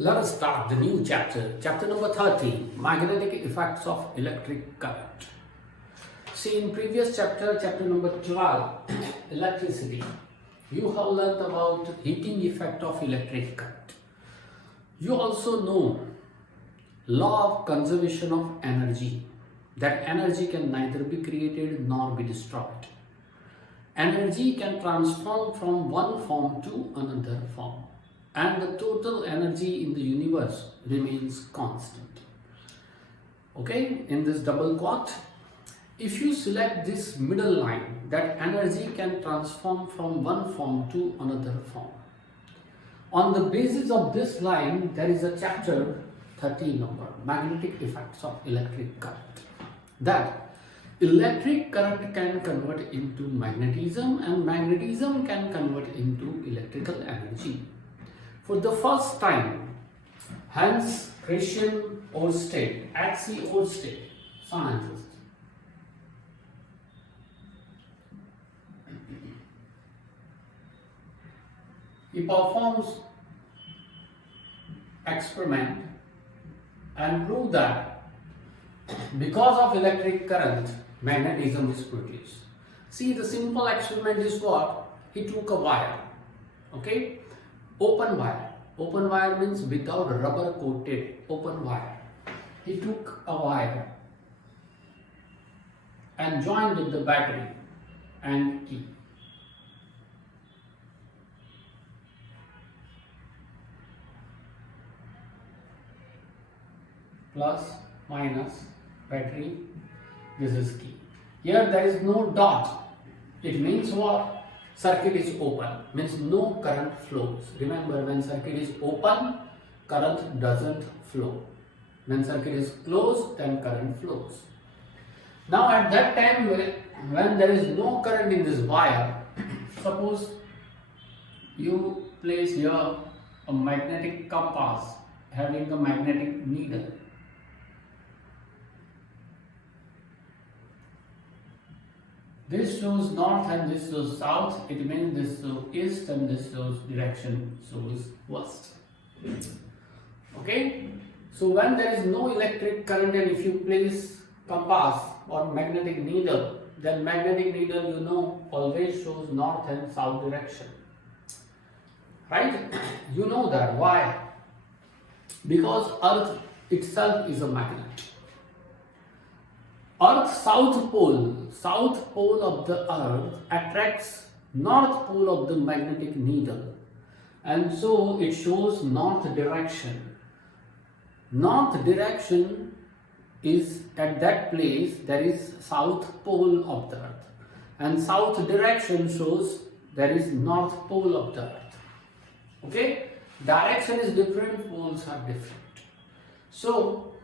Let us start the new chapter, chapter number 30, magnetic effects of electric current. See, in previous chapter, chapter number 12, electricity, you have learned about heating effect of electric current. You also know law of conservation of energy, that energy can neither be created nor be destroyed. Energy can transform from one form to another form, and the total energy in the universe remains constant. Okay, in this double quote, if you select this middle line, that energy can transform from one form to another form. On the basis of this line, there is a chapter 30 number, magnetic effects of electric current. That electric current can convert into magnetism, and magnetism can convert into electrical energy. For the first time, Hans Christian Ørsted, H.C. Ørsted, scientist, he performs experiment and proved that because of electric current, magnetism is produced. See, the simple experiment is what? He took a wire, okay? Open wire. Open wire means without rubber coated open wire. He took a wire and joined with the battery and key. Plus, minus, battery, this is key. Here there is no dot. It means what? Circuit is open, means no current flows. Remember, when circuit is open, current doesn't flow. When circuit is closed, then current flows. Now at that time when there is no current in this wire, suppose you place here a magnetic compass having a magnetic needle. This shows north and this shows south. It means this shows east and this shows direction shows west. Okay. So when there is no electric current and if you place compass or magnetic needle, then magnetic needle always shows north and south direction. Right? You know that. Why? Because Earth itself is a magnet. Earth's south pole of the Earth attracts north pole of the magnetic needle, and so it shows north direction. North direction is at that place there is south pole of the Earth, and south direction shows there is north pole of the Earth. Okay, direction is different, poles are different. So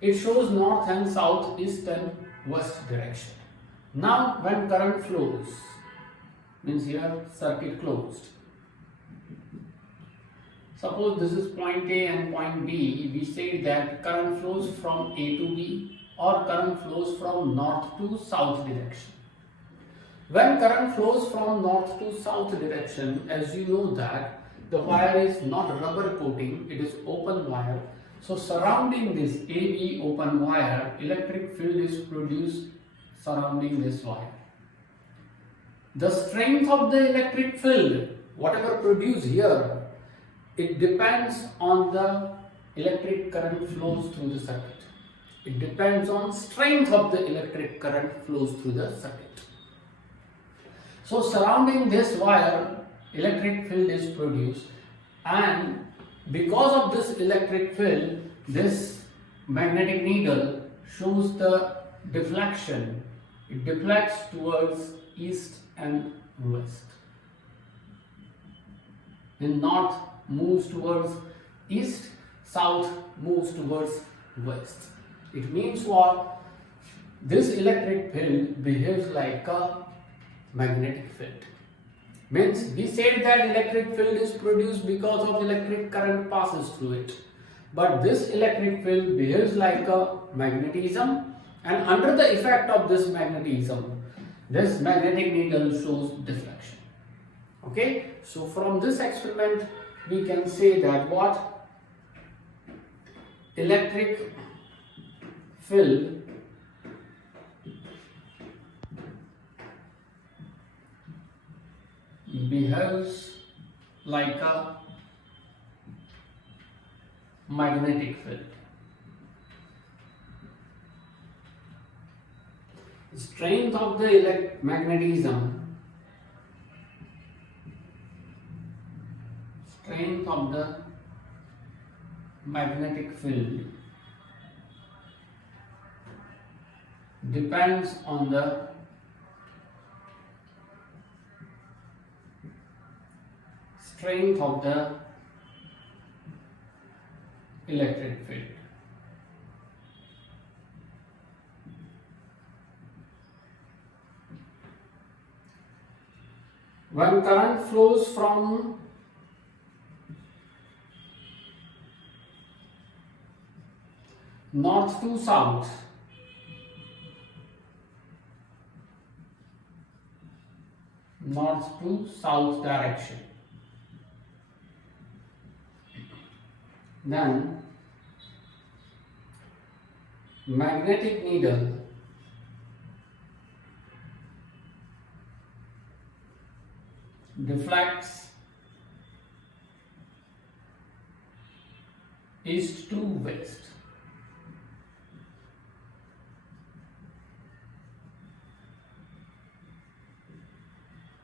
it shows north and south, east and west direction. Now when current flows, means here circuit closed. Suppose this is point A and point B, we say that current flows from A to B or current flows from north to south direction. When current flows from north to south direction, as you know that the wire is not rubber coating, it is open wire. So surrounding this AB open wire, electric field is produced surrounding this wire. The strength of the electric field, whatever produced here, it depends on the electric current flows through the circuit. It depends on strength of the electric current flows through the circuit. So surrounding this wire, electric field is produced, and because of this electric field, this magnetic needle shows the deflection. It deflects towards east and west. The north moves towards east, south moves towards west. It means what? This electric field behaves like a magnetic field. Means we said that electric field is produced because of electric current passes through it. But this electric field behaves like a magnetism, and under the effect of this magnetism, this magnetic needle shows deflection. Okay, so from this experiment we can say that what? electric field behaves like a magnetic field. Strength of the magnetism, strength of the magnetic field depends on the strength of the electric field. When current flows from north to south, direction, then magnetic needle deflects east to west.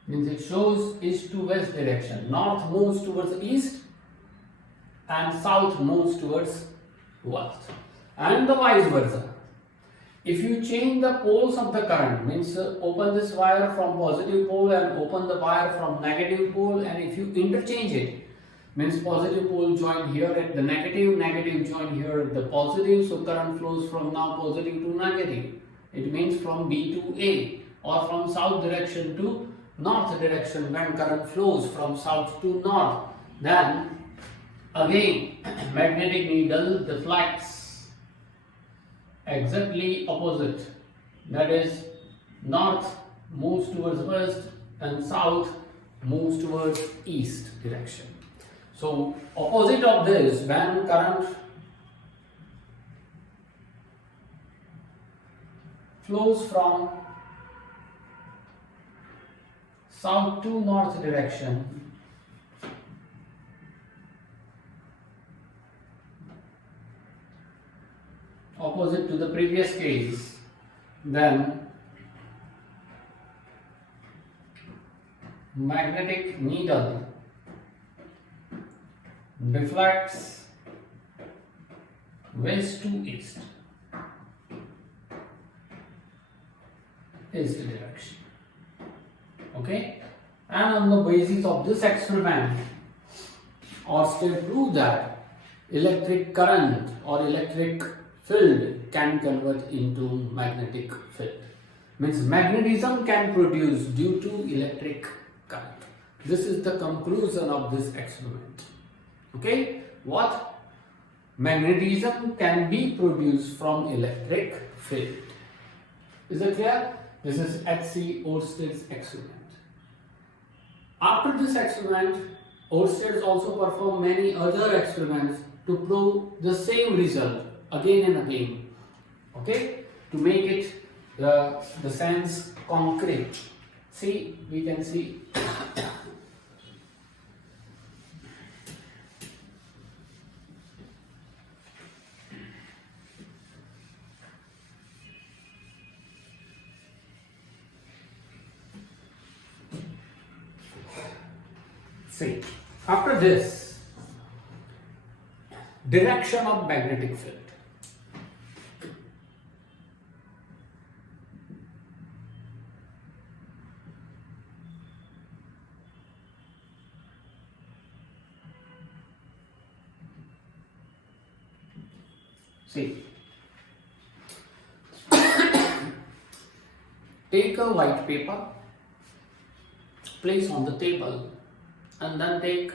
Means it shows east to west direction. North moves towards east and south moves towards west, and the vice versa. If you change the poles of the current, means open this wire from positive pole and open the wire from negative pole, and if you interchange it, means positive pole join here at the negative, negative join here at the positive, so current flows from now positive to negative. It means from B to A, or from south direction to north direction. When current flows from south to north, then again magnetic needle deflects exactly opposite, that is north moves towards west and south moves towards east direction. So opposite of this, when current flows from south to north direction, opposite to the previous case, then magnetic needle deflects west to east, direction. Okay, and on the basis of this experiment, Ørsted proved that electric current or electric field can convert into magnetic field. Means magnetism can produce due to electric current. This is the conclusion of this experiment. Okay, what? Magnetism can be produced from electric field. Is it clear? This is H.C. Ørsted's experiment. After this experiment, Ørsted also performed many other experiments to prove the same result again and again. Okay, to make it the sense concrete. See, we can see. See, after this, direction of magnetic field. See, take a white paper, place on the table, and then take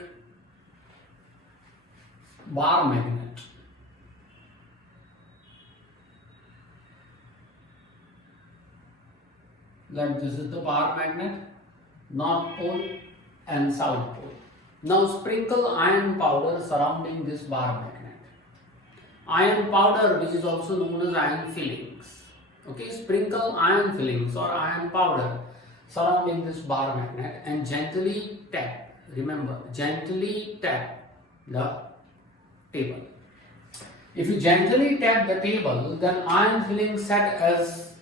bar magnet. Like this is the bar magnet, north pole and south pole. Now sprinkle iron powder surrounding this bar magnet. iron powder, which is also known as iron fillings. Okay, sprinkle iron fillings or iron powder surrounding this bar magnet and gently tap. Remember, gently tap the table. If you gently tap the table, then iron fillings set as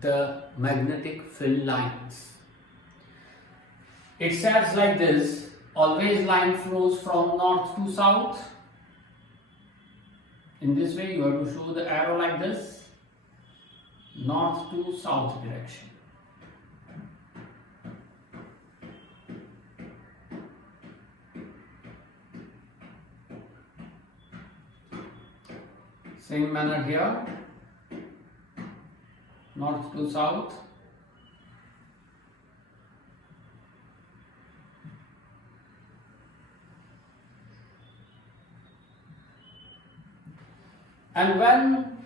the magnetic field lines. It sets like this. Always line flows from north to south. In this way, you have to show the arrow like this, north to south direction. Same manner here, north to south. And when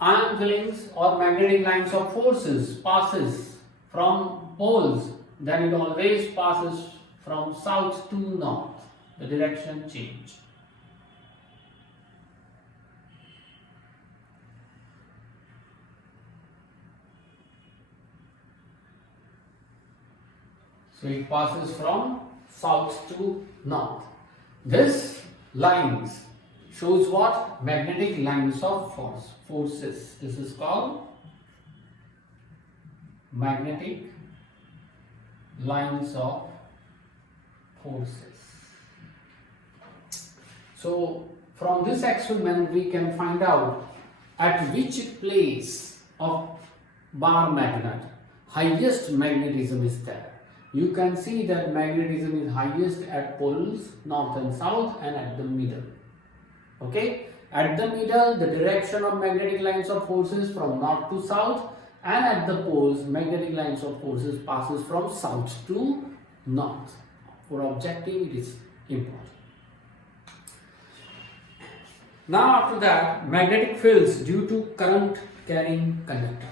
iron fillings or magnetic lines of forces passes from poles, then it always passes from south to north. The direction change. So it passes from south to north. This lines shows what? Magnetic lines of forces. This is called magnetic lines of forces. So from this experiment we can find out at which place of bar magnet highest magnetism is there. You can see that magnetism is highest at poles, north and south, and at the middle. Okay, at the middle the direction of magnetic lines of forces from north to south, and at the poles magnetic lines of forces passes from south to north. For objective it is important. Now after that, magnetic fields due to current carrying conductor.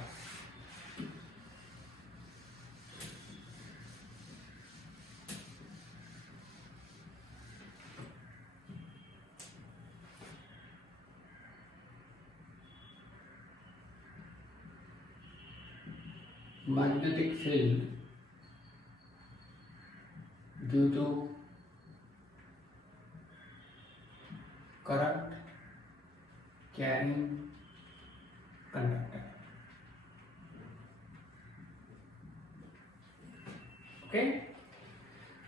Magnetic field due to current carrying conductor. Okay,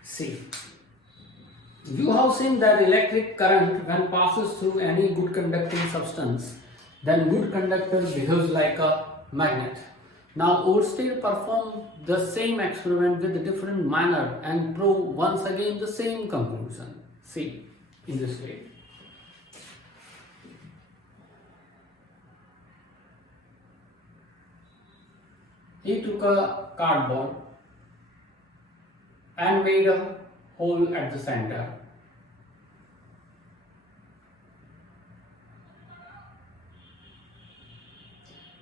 see, you have seen that electric current when passes through any good conducting substance, then good conductor behaves like a magnet. Now Oersted performed the same experiment with a different manner and proved once again the same conclusion. See, in this way. He took a cardboard and made a hole at the center.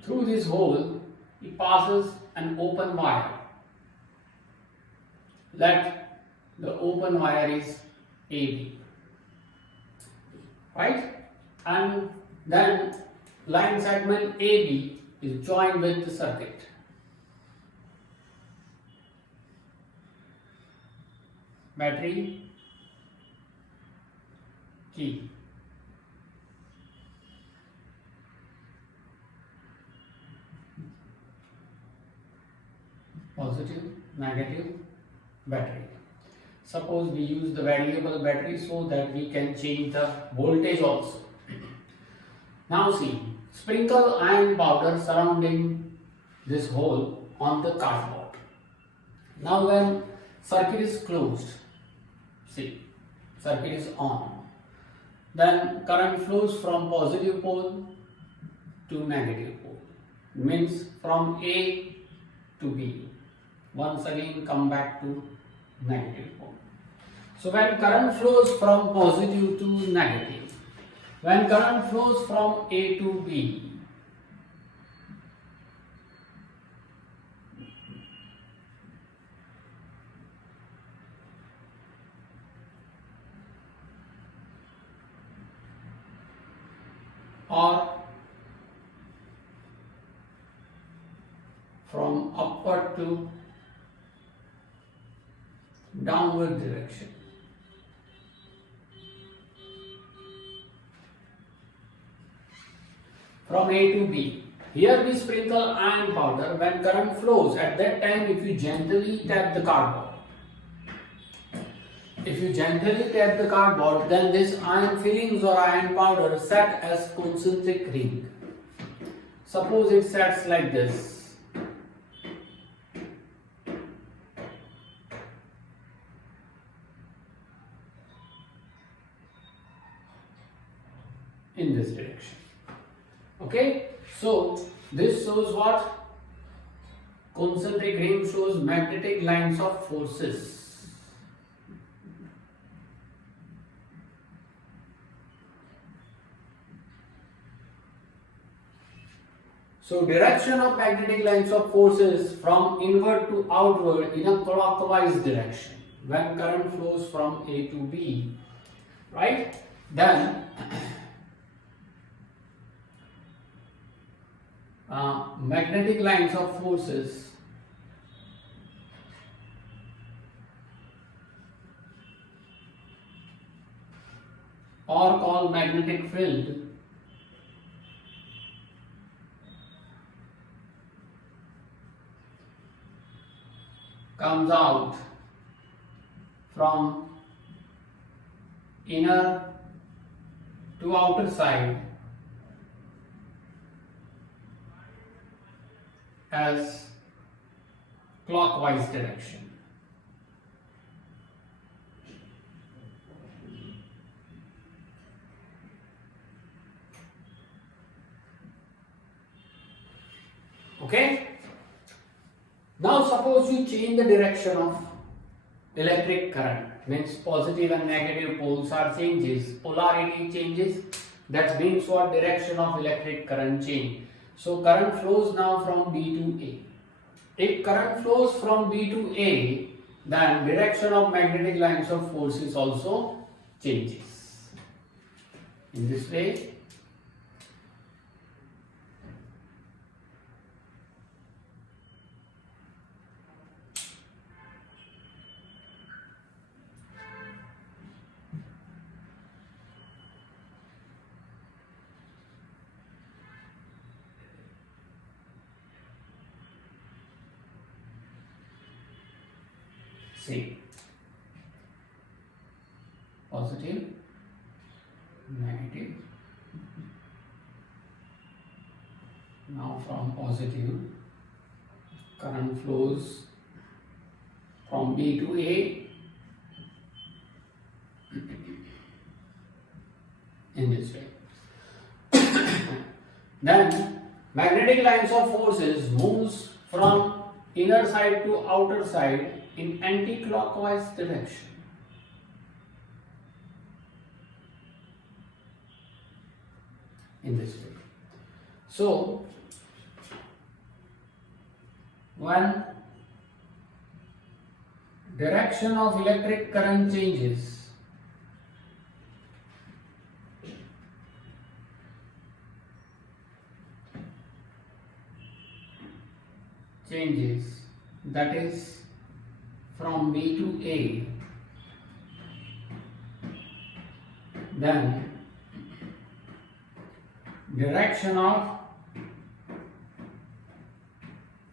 Through this hole, he passes an open wire. Let the open wire is AB, right? And then line segment AB is joined with the circuit. Battery, key. Positive, negative, battery. Suppose we use the variable battery so that we can change the voltage also. Now see, sprinkle iron powder surrounding this hole on the cardboard. Now when circuit is closed, see, circuit is on, then current flows from positive pole to negative pole, means from A to B. Once again come back to negative pole. So when current flows from positive to negative, when current flows from A to B, or from upward to downward direction. From A to B. Here we sprinkle iron powder. When current flows, at that time if you gently tap the cardboard, then this iron fillings or iron powder set as concentric ring. Suppose it sets like this. In this direction. Okay, so this shows what? Concentric ring shows magnetic lines of forces. So direction of magnetic lines of forces from inward to outward in a clockwise direction when current flows from A to B, right? Then magnetic lines of forces or called magnetic field comes out from inner to outer side as clockwise direction. Okay? Now suppose you change the direction of electric current, means positive and negative poles are changes, polarity changes, that means what? Direction of electric current change. So current flows now from B to A. If current flows from B to A, then direction of magnetic lines of forces also changes. In this way, see, positive, negative. Now from positive, current flows from B to A in this way. Then magnetic lines of forces moves from inner side to outer side in anti-clockwise direction. In this way. So, when direction of electric current changes, that is from B to A, then direction of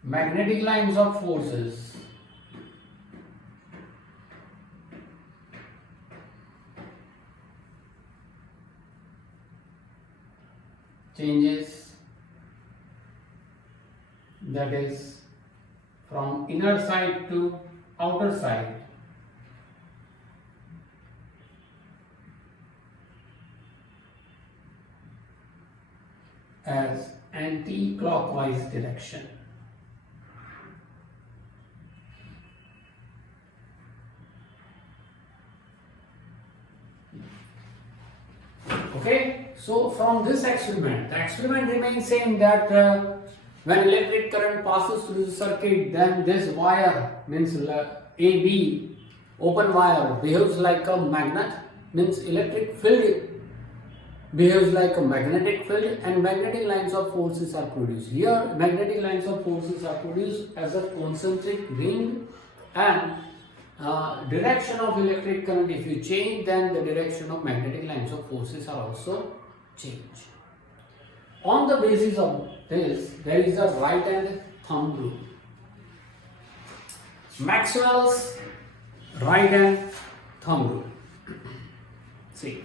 magnetic lines of forces changes, that is from inner side to outer side as anti-clockwise direction. Okay, so from this experiment, the experiment remains same, that when electric current passes through the circuit, then this wire, means AB, open wire, behaves like a magnet, means electric field behaves like a magnetic field and magnetic lines of forces are produced. Here magnetic lines of forces are produced as a concentric ring, and direction of electric current, if you change, then the direction of magnetic lines of forces are also changed. On the basis of this, there is a right hand thumb rule. Maxwell's right hand thumb rule. See,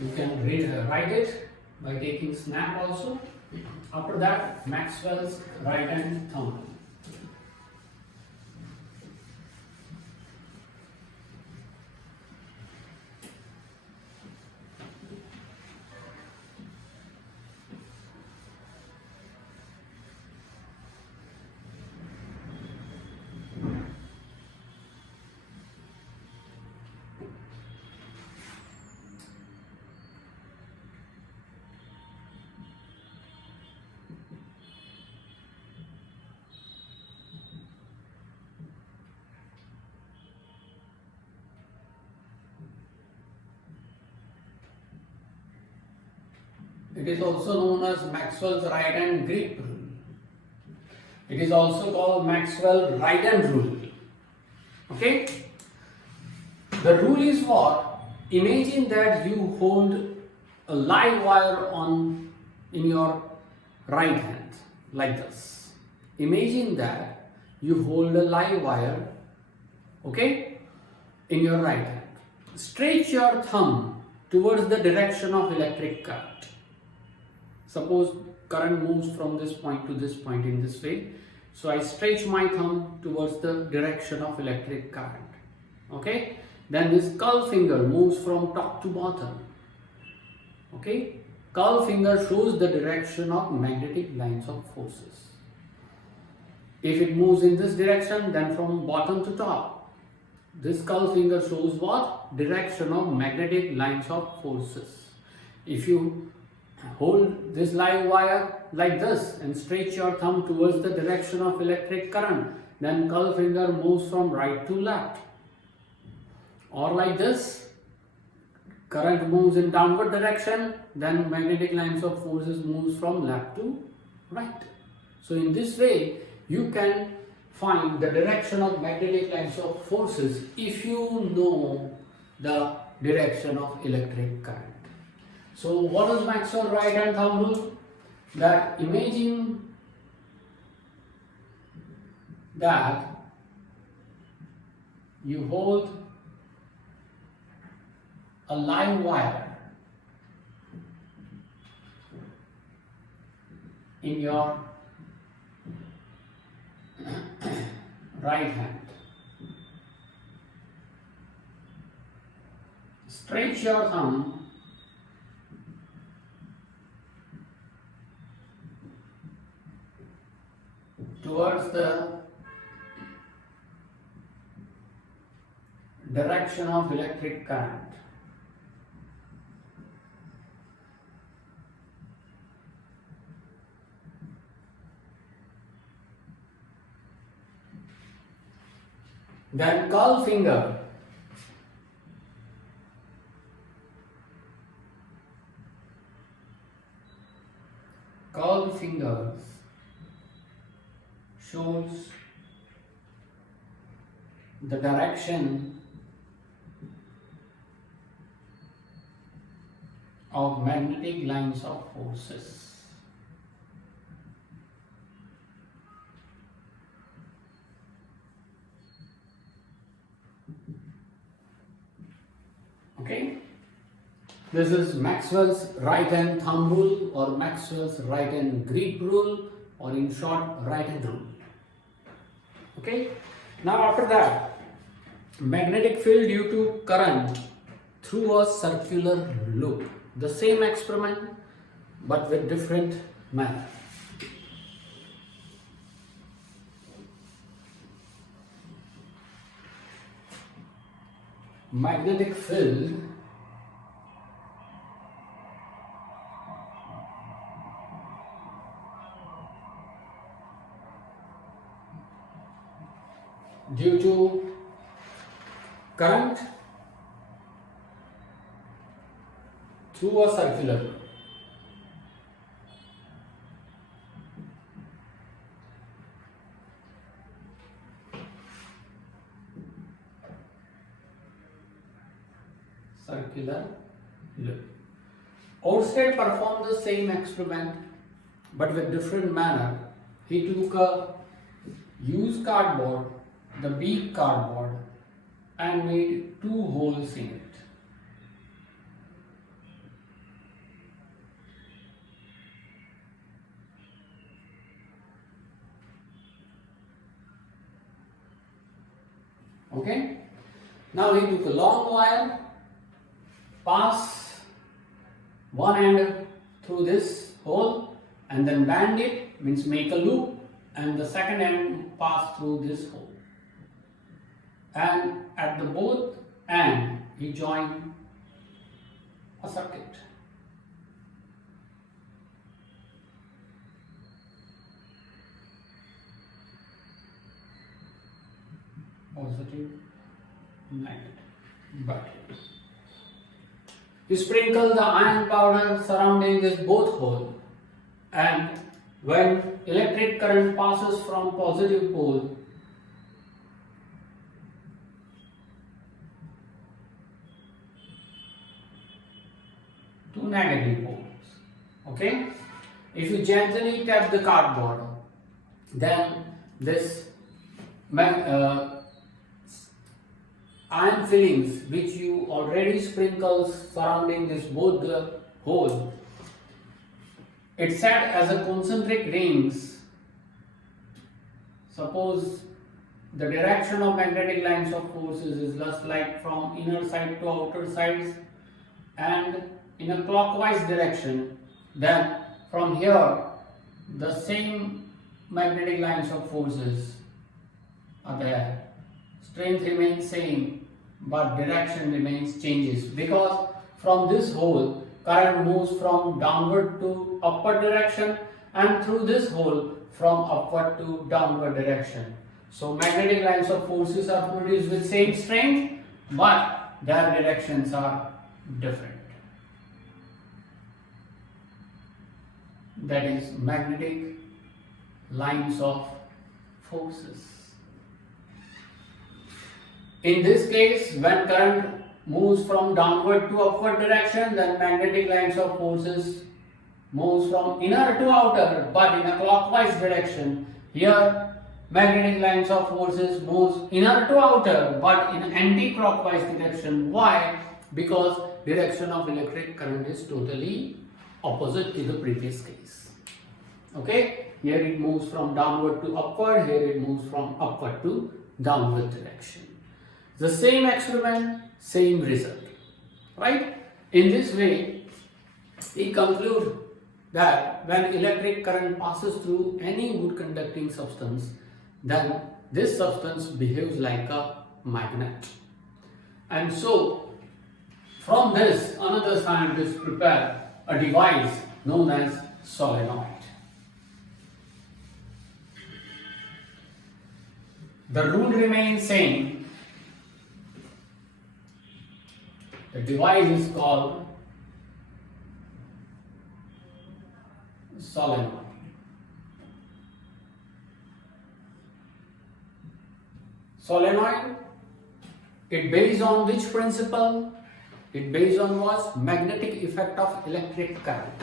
you can write it by taking snap also. After that, Maxwell's right hand thumb rule. It is also known as Maxwell's right hand grip rule. It is also called Maxwell right hand rule. Okay? The rule is what? Imagine that you hold a live wire in your right hand like this. Imagine that you hold a live wire, okay, in your right hand. Stretch your thumb towards the direction of electric current. Suppose current moves from this point to this point in this way. So I stretch my thumb towards the direction of electric current. Okay. Then this curl finger moves from top to bottom. Okay. Curl finger shows the direction of magnetic lines of forces. If it moves in this direction, then from bottom to top, this curl finger shows what? Direction of magnetic lines of forces. If you hold this live wire like this and stretch your thumb towards the direction of electric current, then curl finger moves from right to left. Or like this, current moves in downward direction, then magnetic lines of forces moves from left to right. So in this way, you can find the direction of magnetic lines of forces if you know the direction of electric current. So what is Maxwell right hand thumb rule? That imagine that you hold a live wire in your right hand. Stretch your thumb towards the direction of electric current. Then curl fingers shows the direction of magnetic lines of forces. Okay, this is Maxwell's right hand thumb rule, or Maxwell's right hand grip rule, or in short, right hand rule. Okay, now after that, magnetic field due to current through a circular loop. The same experiment but with different manner. Magnetic field due to current through a circular loop. Circular loop. Oersted performed the same experiment but with different manner. He took a used cardboard, the big cardboard, and made 2 holes in it. Okay. Now he took a long wire, pass one end through this hole and then bend it, means make a loop, and the second end pass through this hole. And at the both end he joined a circuit. Positive, negative, battery. You sprinkle the iron powder surrounding this both hole, and when electric current passes from positive pole to negative poles, okay? If you gently tap the cardboard, then this iron fillings which you already sprinkled surrounding this both the hole, it set as a concentric rings. Suppose the direction of magnetic lines of forces is just like from inner side to outer sides and in a clockwise direction, then from here the same magnetic lines of forces are there. Strength remains same, but direction remains changes, because from this hole current moves from downward to upward direction and through this hole from upward to downward direction. So magnetic lines of forces are produced with same strength, but their directions are different. That is magnetic lines of forces. In this case, when current moves from downward to upward direction, then magnetic lines of forces moves from inner to outer, but in a clockwise direction. Here, magnetic lines of forces moves inner to outer, but in anti-clockwise direction. Why? Because direction of electric current is totally opposite to the previous case. Okay? Here it moves from downward to upward, here it moves from upward to downward direction. The same experiment, same result, right? In this way, we conclude that when electric current passes through any wood conducting substance, then this substance behaves like a magnet. And so, from this, another scientist prepared a device known as solenoid. The rule remains same. The device is called solenoid. Solenoid, it based on which principle? It based on what? Magnetic effect of electric current.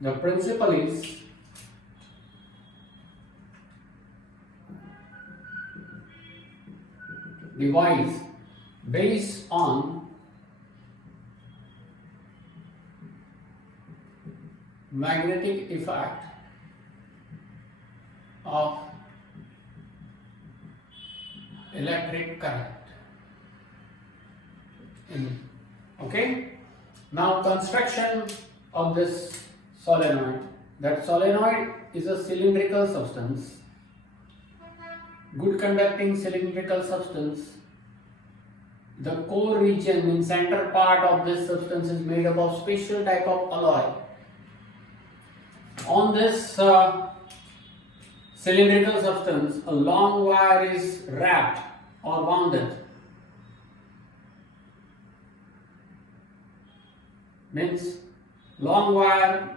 The principle is device based on magnetic effect of electric current. Okay. Now construction of this solenoid. That solenoid is a cylindrical substance, good conducting cylindrical substance. The core region in center part of this substance is made up of special type of alloy. On this cylindrical substance, a long wire is wrapped or wounded. means long wire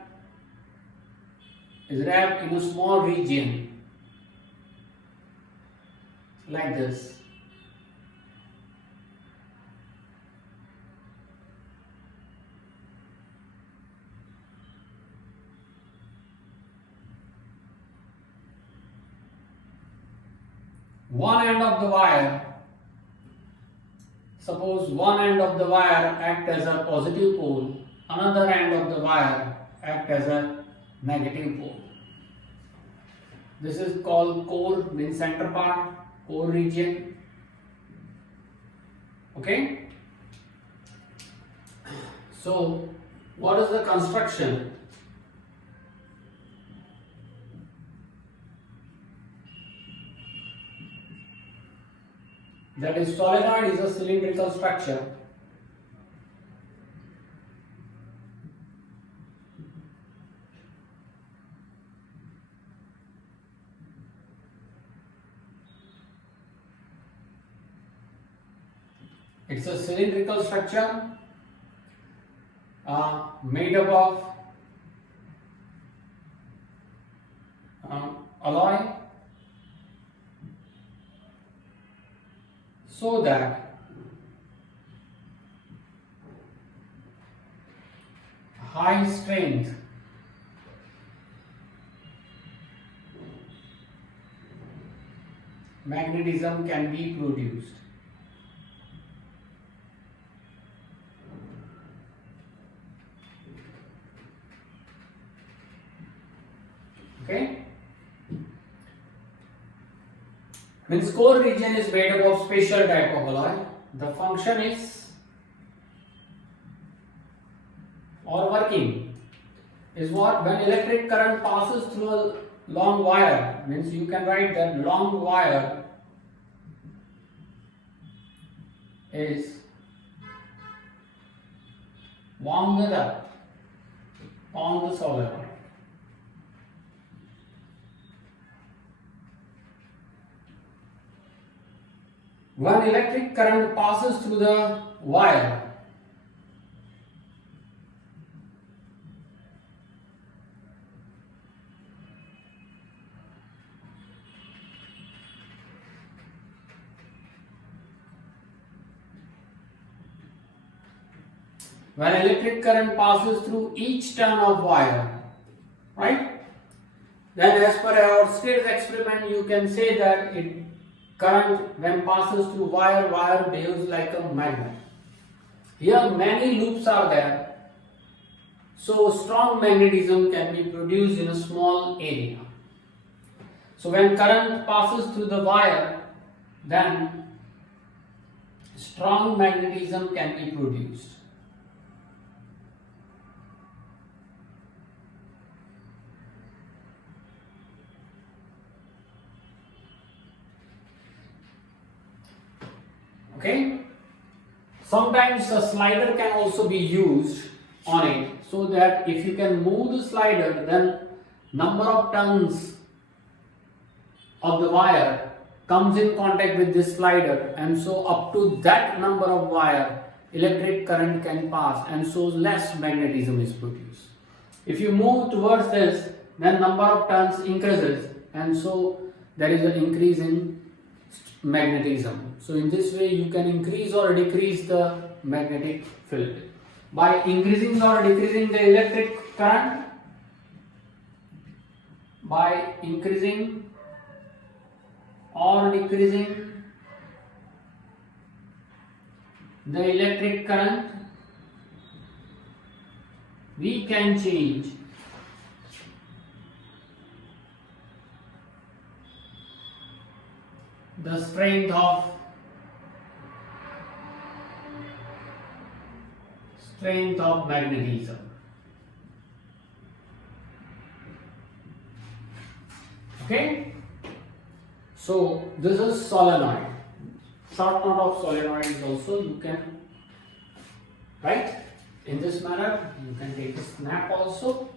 is wrapped in a small region like this. One end of the wire, suppose one end of the wire act as a positive pole, another end of the wire act as a negative pole. This is called core, means center part, core region. Okay. So what is the construction? That is, solenoid is a cylindrical structure. It's a cylindrical structure made up of alloy, so that high strength magnetism can be produced. Okay. Means core region is made up of special type of alloy. The function is, or working is what? When electric current passes through a long wire, means you can write that long wire is wound up on the solenoid. When electric current passes through the wire, each turn of wire, right? Then as per our stated experiment, you can say that current when passes through wire behaves like a magnet. Here many loops are there, so strong magnetism can be produced in a small area. So when current passes through the wire, then strong magnetism can be produced. Okay. Sometimes a slider can also be used on it, so that if you can move the slider, then number of turns of the wire comes in contact with this slider, and so up to that number of wire electric current can pass, and so less magnetism is produced. If you move towards this, then number of turns increases, and so there is an increase in magnetism. So in this way you can increase or decrease the magnetic field. By increasing or decreasing the electric current, by increasing or decreasing the electric current, we can change the strength of magnetism. Okay, so this is solenoid. Short note of solenoid is also you can write in this manner. You can take a snap also.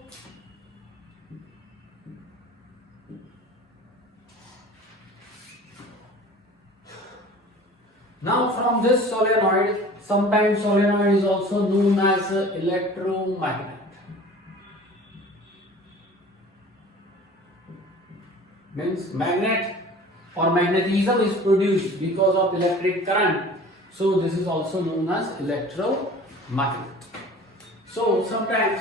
Now from this solenoid, Sometimes solenoid is also known as electromagnet. Means magnet or magnetism is produced because of electric current. So this is also known as electromagnet. So sometimes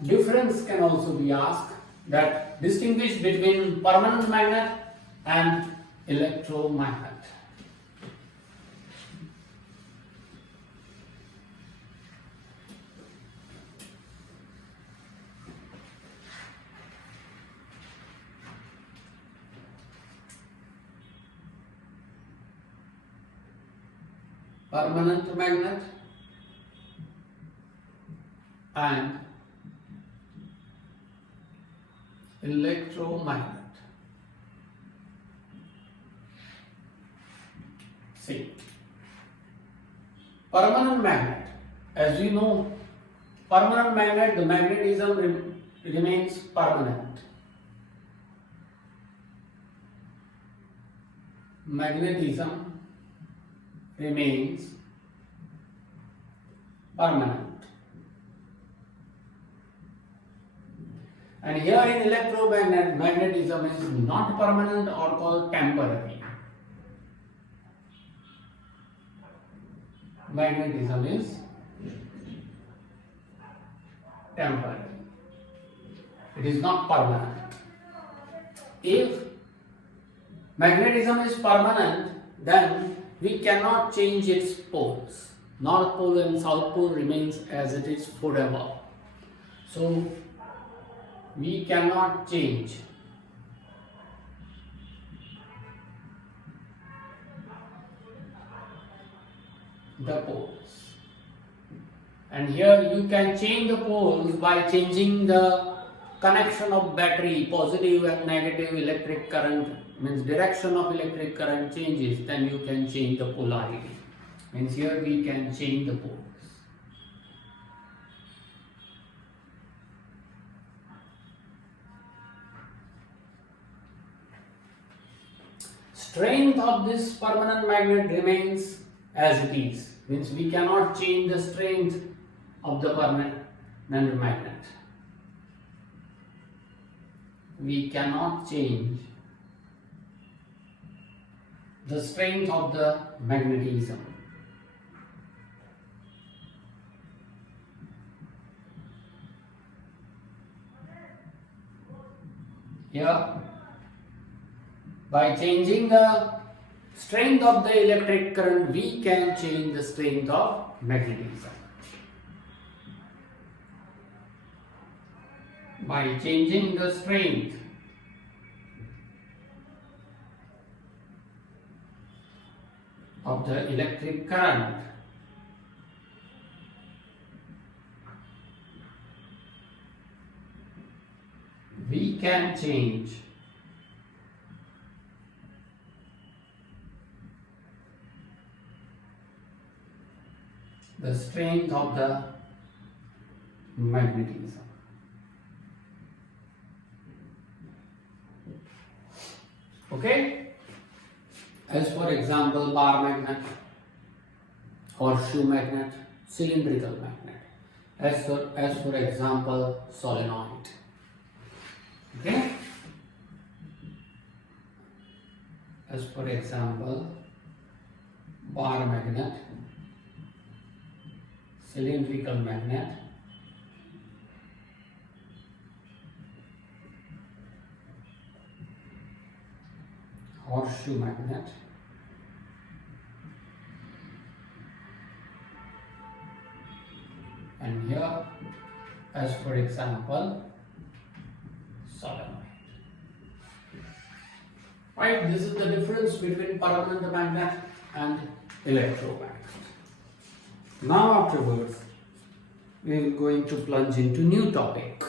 difference can also be asked, that distinguish between permanent magnet and electromagnet. Permanent magnet and electromagnet. See, permanent magnet, as we know, permanent magnet, the magnetism remains permanent. Magnetism remains permanent. And here in electromagnet, magnetism is not permanent or called temporary. Magnetism is temporary. It is not permanent. If magnetism is permanent, then we cannot change its poles. North pole and south pole remains as it is forever. So we cannot change the poles. And here you can change the poles by changing the connection of battery, positive and negative electric current, means direction of electric current changes, then you can change the polarity. Means here we can change the poles. Strength of this permanent magnet remains as it is. Means we cannot change the strength of the permanent magnet. We cannot change the strength of the magnetism. Here, by changing the strength of the electric current, we can change the strength of magnetism. By changing the strength of the electric current, we can change the strength of the magnetism. Okay? As for example, bar magnet, horseshoe magnet, cylindrical magnet. As for example, solenoid. Okay? As for example, bar magnet, cylindrical magnet, horseshoe magnet, and here as for example solenoid. Right, this is the difference between permanent magnet and electromagnet. Now afterwards we are going to plunge into new topic.